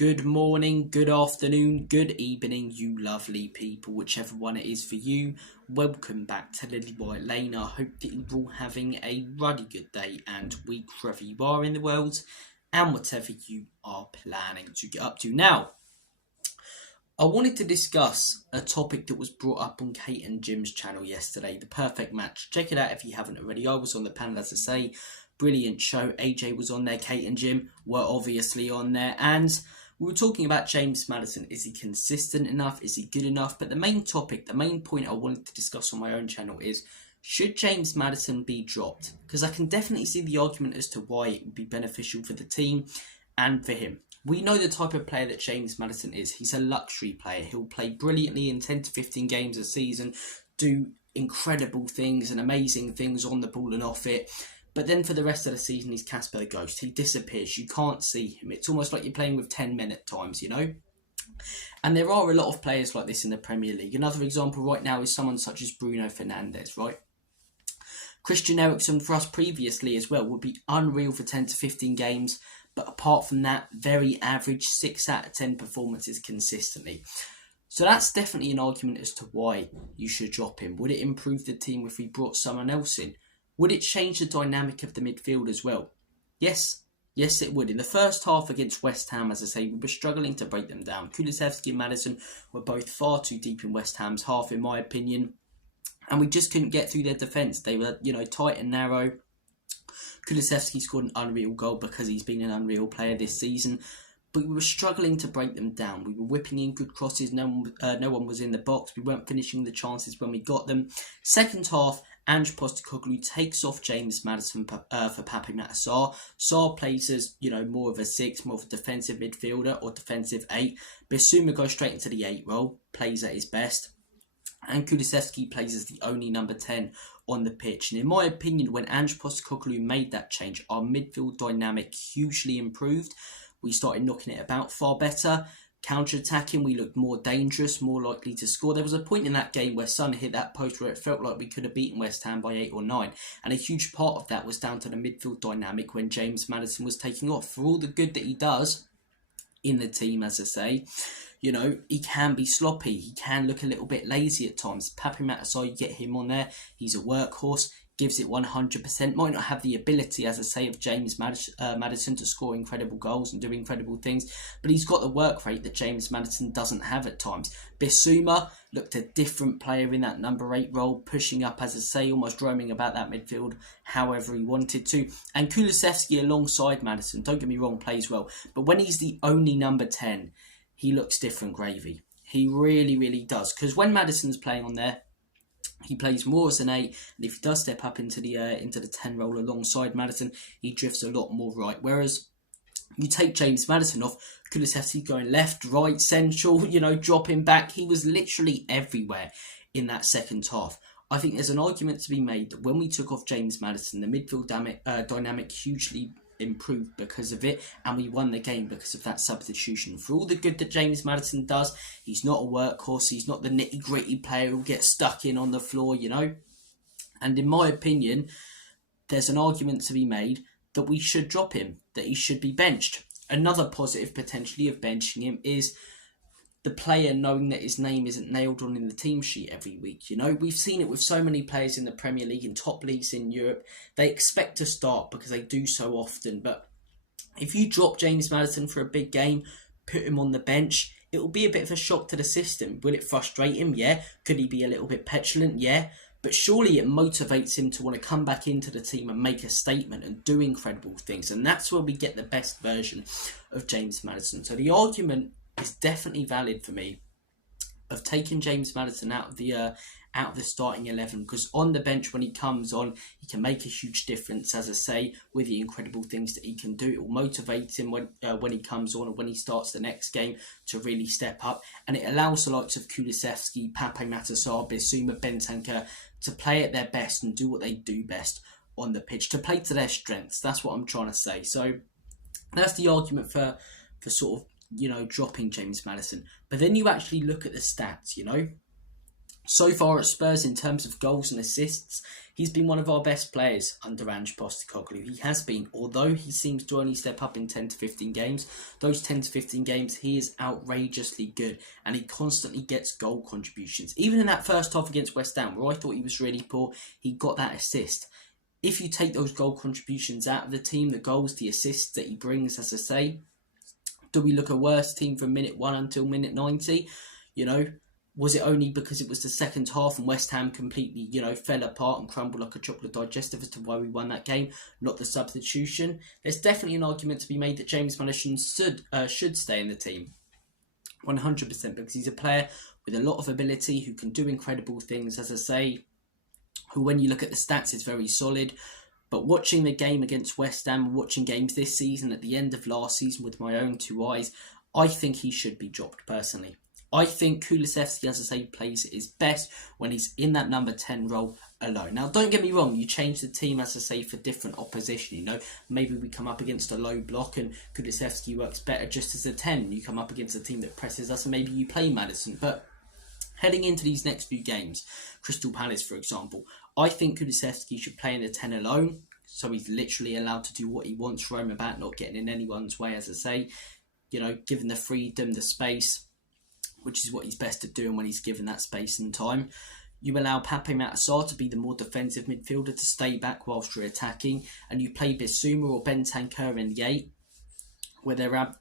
Good morning, good afternoon, good evening, you lovely people, whichever one it is for you. Welcome back to Lilywhite Lane. I hope that you're all having a ruddy good day and week wherever you are in the world and whatever you are planning to get up to. Now, I wanted to discuss a topic that was brought up on Kate and Jim's channel yesterday, the perfect match. Check it out if you haven't already. I was on the panel, as I say. Brilliant show. AJ was on there, Kate and Jim were obviously on there, and we were talking about James Maddison. Is he consistent enough? Is he good enough? But the main topic, the main point I wanted to discuss on my own channel is, should James Maddison be dropped? Because I can definitely see the argument as to why it would be beneficial for the team and for him. We know the type of player that James Maddison is. He's a luxury player. He'll play brilliantly in 10 to 15 games a season, do incredible things and amazing things on the ball and off it. But then for the rest of the season, he's Casper the Ghost. He disappears. You can't see him. It's almost like you're playing with 10 men at times, you know? And there are a lot of players like this in the Premier League. Another example right now is someone such as Bruno Fernandes, right? Christian Eriksen for us previously as well would be unreal for 10 to 15 games. But apart from that, very average 6 out of 10 performances consistently. So that's definitely an argument as to why you should drop him. Would it improve the team if we brought someone else in? Would it change the dynamic of the midfield as well? Yes it would. In the first half against West Ham, as I say, we were struggling to break them down. Kulusevski and Maddison were both far too deep in West Ham's half, in my opinion. And we just couldn't get through their defence. They were, tight and narrow. Kulusevski scored an unreal goal because he's been an unreal player this season. But we were struggling to break them down. We were whipping in good crosses. No one was in the box. We weren't finishing the chances when we got them. Second half, Ange Postecoglou takes off James Maddison for Pape Matar. Sarr plays as, more of a 6, more of a defensive midfielder or defensive 8. Bissouma goes straight into the 8 role, plays at his best. And Kulusevski plays as the only number 10 on the pitch. And in my opinion, when Ange Postecoglou made that change, our midfield dynamic hugely improved. We started knocking it about far better. Counter-attacking, we looked more dangerous, more likely to score. There was a point in that game where Son hit that post where it felt like we could have beaten West Ham by 8 or 9. And a huge part of that was down to the midfield dynamic when James Maddison was taking off. For all the good that he does in the team, as I say, he can be sloppy. He can look a little bit lazy at times. Pape Matar, you get him on there. He's a workhorse. Gives it 100%, might not have the ability, as I say, of James Maddison to score incredible goals and do incredible things, but he's got the work rate that James Maddison doesn't have at times. Bissouma looked a different player in that number 8 role, pushing up, as I say, almost roaming about that midfield however he wanted to. And Kulusevski alongside Maddison, don't get me wrong, plays well, but when he's the only number 10, he looks different gravy. He really, really does, because when Maddison's playing on there, he plays more as an 8, and if he does step up into the 10 role alongside Maddison, he drifts a lot more right. Whereas you take James Maddison off, Kulusevski going left, right, central, dropping back. He was literally everywhere in that second half. I think there's an argument to be made that when we took off James Maddison, the midfield dynamic hugely improved because of it, and we won the game because of that substitution. For all the good that James Maddison does, he's not a workhorse, he's not the nitty-gritty player who gets stuck in on the floor, And in my opinion, there's an argument to be made that we should drop him, that he should be benched. Another positive potentially of benching him is the player knowing that his name isn't nailed on in the team sheet every week. We've seen it with so many players in the Premier League, in top leagues in Europe. They expect to start because they do so often. But if you drop James Maddison for a big game, put him on the bench, it will be a bit of a shock to the system. Will it frustrate him? Yeah. Could he be a little bit petulant? Yeah. But surely it motivates him to want to come back into the team and make a statement and do incredible things. And that's where we get the best version of James Maddison. So the argument is definitely valid for me of taking James Maddison out of the starting 11, because on the bench when he comes on, he can make a huge difference, as I say, with the incredible things that he can do. It will motivate him when he comes on and when he starts the next game to really step up, and it allows the likes of Kulusevski, Pape Matar, Bissouma, Bentancur to play at their best and do what they do best on the pitch, to play to their strengths. That's what I'm trying to say. So that's the argument for sort of dropping James Maddison. But then you actually look at the stats, So far at Spurs, in terms of goals and assists, he's been one of our best players under Ange Postecoglou. He has been, although he seems to only step up in 10 to 15 games, those 10 to 15 games, he is outrageously good, and he constantly gets goal contributions. Even in that first half against West Ham, where I thought he was really poor, he got that assist. If you take those goal contributions out of the team, the goals, the assists that he brings, as I say, do we look a worse team from minute 1 until minute 90? You know, was it only because it was the second half and West Ham completely, fell apart and crumbled like a chocolate digestive as to why we won that game, not the substitution? There's definitely an argument to be made that James Maddison should stay in the team. 100%, because he's a player with a lot of ability who can do incredible things, as I say, who, when you look at the stats, is very solid. But watching the game against West Ham and watching games this season at the end of last season with my own two eyes, I think he should be dropped personally. I think Kulusevski, as I say, plays his best when he's in that number 10 role alone. Now, don't get me wrong, you change the team, as I say, for different opposition. Maybe we come up against a low block and Kulusevski works better just as a 10. You come up against a team that presses us and maybe you play Maddison. But heading into these next few games, Crystal Palace, for example, I think Kulusevski should play in the 10 alone. So he's literally allowed to do what he wants, roam about, not getting in anyone's way, as I say. Given the freedom, the space, which is what he's best at doing when he's given that space and time. You allow Pape Matar to be the more defensive midfielder to stay back whilst you're attacking, and you play Bissouma or Bentancur in the 8, where they're at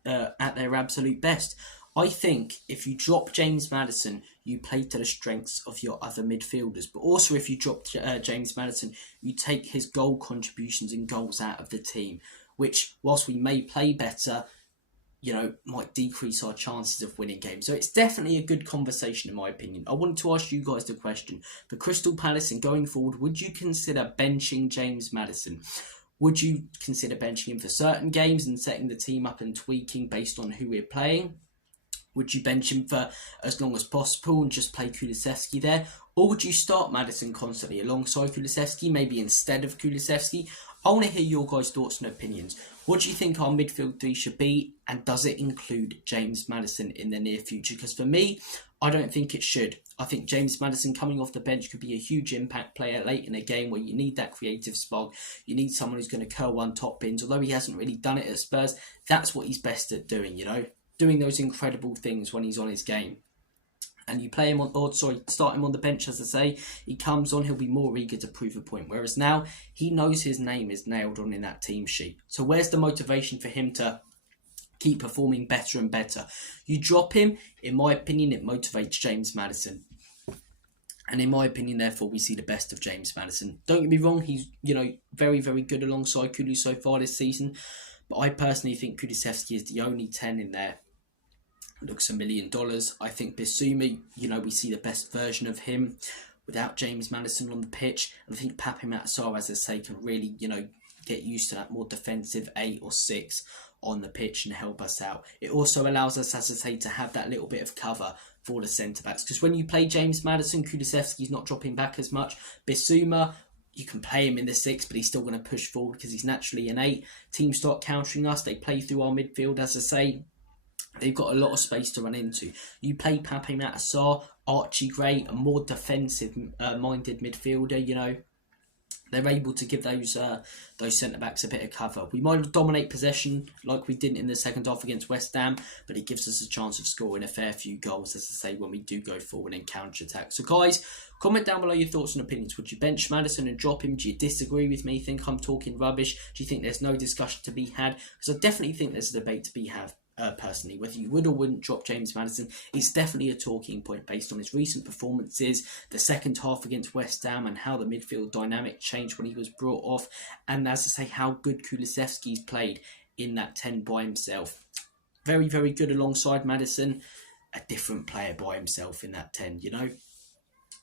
their absolute best. I think if you drop James Maddison, you play to the strengths of your other midfielders. But also if you drop James Maddison, you take his goal contributions and goals out of the team, which, whilst we may play better, might decrease our chances of winning games. So it's definitely a good conversation, in my opinion. I wanted to ask you guys the question. For Crystal Palace and going forward, would you consider benching James Maddison? Would you consider benching him for certain games and setting the team up and tweaking based on who we're playing? Would you bench him for as long as possible and just play Kulusevski there? Or would you start Maddison constantly alongside Kulusevski, maybe instead of Kulusevski? I want to hear your guys' thoughts and opinions. What do you think our midfield three should be? And does it include James Maddison in the near future? Because for me, I don't think it should. I think James Maddison coming off the bench could be a huge impact player late in a game where you need that creative spark. You need someone who's going to curl one top bins. Although he hasn't really done it at Spurs, that's what he's best at doing, doing those incredible things when he's on his game. And you play him start him on the bench, as I say, he comes on, he'll be more eager to prove a point. Whereas now, he knows his name is nailed on in that team sheet. So where's the motivation for him to keep performing better and better? You drop him, in my opinion, it motivates James Maddison. And in my opinion, therefore, we see the best of James Maddison. Don't get me wrong, he's, very, very good alongside Kulu so far this season. But I personally think Kulusevski is the only 10 in there. Looks $1 million. I think Bissouma, we see the best version of him without James Maddison on the pitch. And I think Pape Matar, as I say, can really, get used to that more defensive 8 or 6 on the pitch and help us out. It also allows us, as I say, to have that little bit of cover for the centre-backs. Because when you play James Maddison, Kulusevski's not dropping back as much. Bissouma, you can play him in the 6, but he's still going to push forward because he's naturally an 8. Teams start countering us. They play through our midfield, as I say. They've got a lot of space to run into. You play Pape Matar, Archie Gray, a more defensive-minded midfielder, They're able to give those centre-backs a bit of cover. We might dominate possession like we didn't in the second half against West Ham, but it gives us a chance of scoring a fair few goals, as I say, when we do go forward and counter-attack. So guys, comment down below your thoughts and opinions. Would you bench Maddison and drop him? Do you disagree with me? Think I'm talking rubbish? Do you think there's no discussion to be had? Because I definitely think there's a debate to be had. Personally, whether you would or wouldn't drop James Maddison, it's definitely a talking point based on his recent performances, the second half against West Ham, and how the midfield dynamic changed when he was brought off, and as I say, how good Kulusevski's played in that 10 by himself. Very, very good alongside Maddison, a different player by himself in that 10,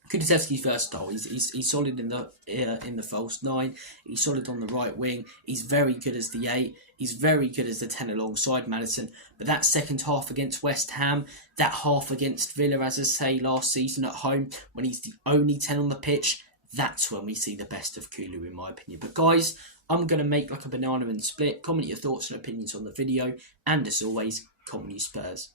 Kulusevski's versatile. He's solid in the false 9. He's solid on the right wing. He's very good as the 8. He's very good as the 10 alongside Maddison. But that second half against West Ham, that half against Villa, as I say, last season at home, when he's the only 10 on the pitch, that's when we see the best of Kulu, in my opinion. But guys, I'm going to make like a banana and split. Comment your thoughts and opinions on the video. And as always, comment you Spurs.